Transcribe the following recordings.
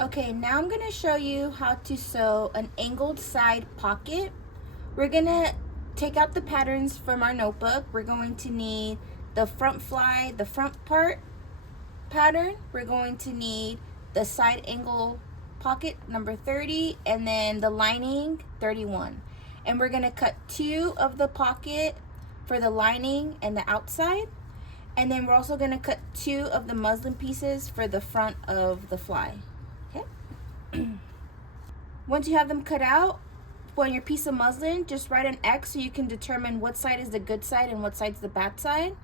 Okay, now I'm gonna show you how to sew an angled side pocket. We're gonna take out the patterns from our notebook. We're going to need the front fly, the front part pattern. We're going to need the side angle pocket number 30, and then the lining 31. And we're gonna cut 2 of the pocket for the lining and the outside. And then we're also gonna cut 2 of the muslin pieces for the front of the fly. Okay. Once you have them cut out, on your piece of muslin, just write an X so you can determine what side is the good side and what side's the bad side.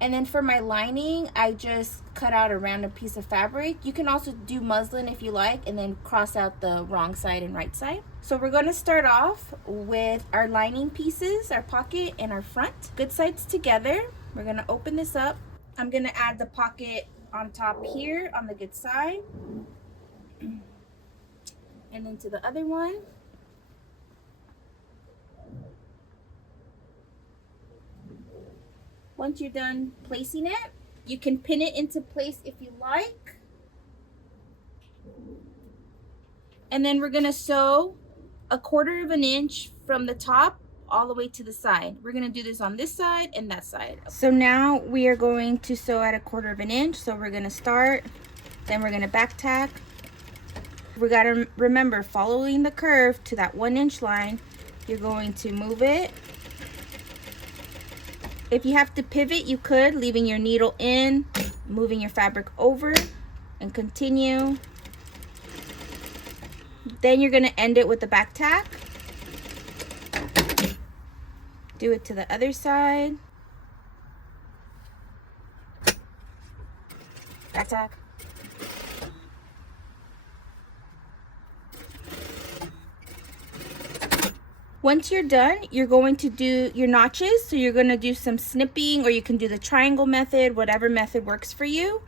And then for my lining, I just cut out a random piece of fabric. You can also do muslin if you like, and then cross out the wrong side and right side. So we're gonna start off with our lining pieces, our pocket and our front. Good sides together. We're gonna open this up. I'm gonna add the pocket on top here on the good side. And then to the other one. Once you're done placing it, you can pin it into place if you like. And then we're gonna sew 1/4 of an inch from the top all the way to the side. We're gonna do this on this side and that side. So now we are going to sew at 1/4 of an inch. So we're gonna start, then we're gonna back tack. We gotta remember, following the curve to that 1 inch line, you're going to move it. If you have to pivot, you could, leaving your needle in, moving your fabric over, and continue. Then you're gonna end it with the back tack. Do it to the other side. Back tack. Once you're done, you're going to do your notches. So you're gonna do some snipping, or you can do the triangle method, whatever method works for you.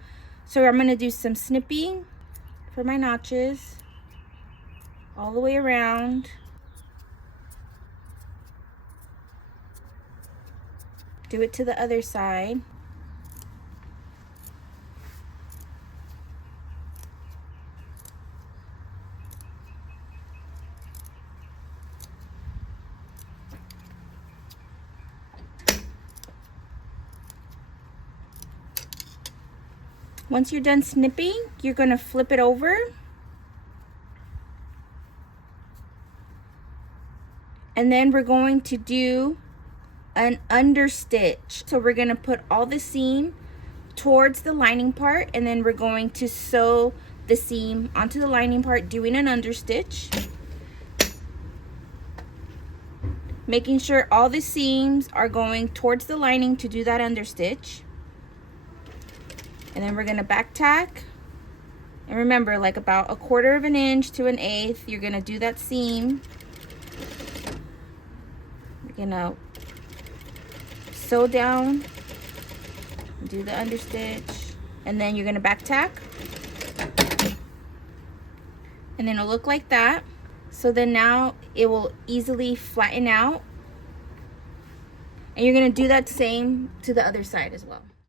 So I'm gonna do some snipping for my notches all the way around. Do it to the other side. Once you're done snipping, you're gonna flip it over. And then we're going to do an understitch. So we're gonna put all the seam towards the lining part, and then we're going to sew the seam onto the lining part, doing an understitch. Making sure all the seams are going towards the lining to do that understitch. And then we're gonna back tack. And remember, like about 1/4 of an inch to 1/8, you're gonna do that seam. You're gonna sew down, do the understitch, and then you're gonna back tack. And then it'll look like that. So then now it will easily flatten out. And you're gonna do that same to the other side as well.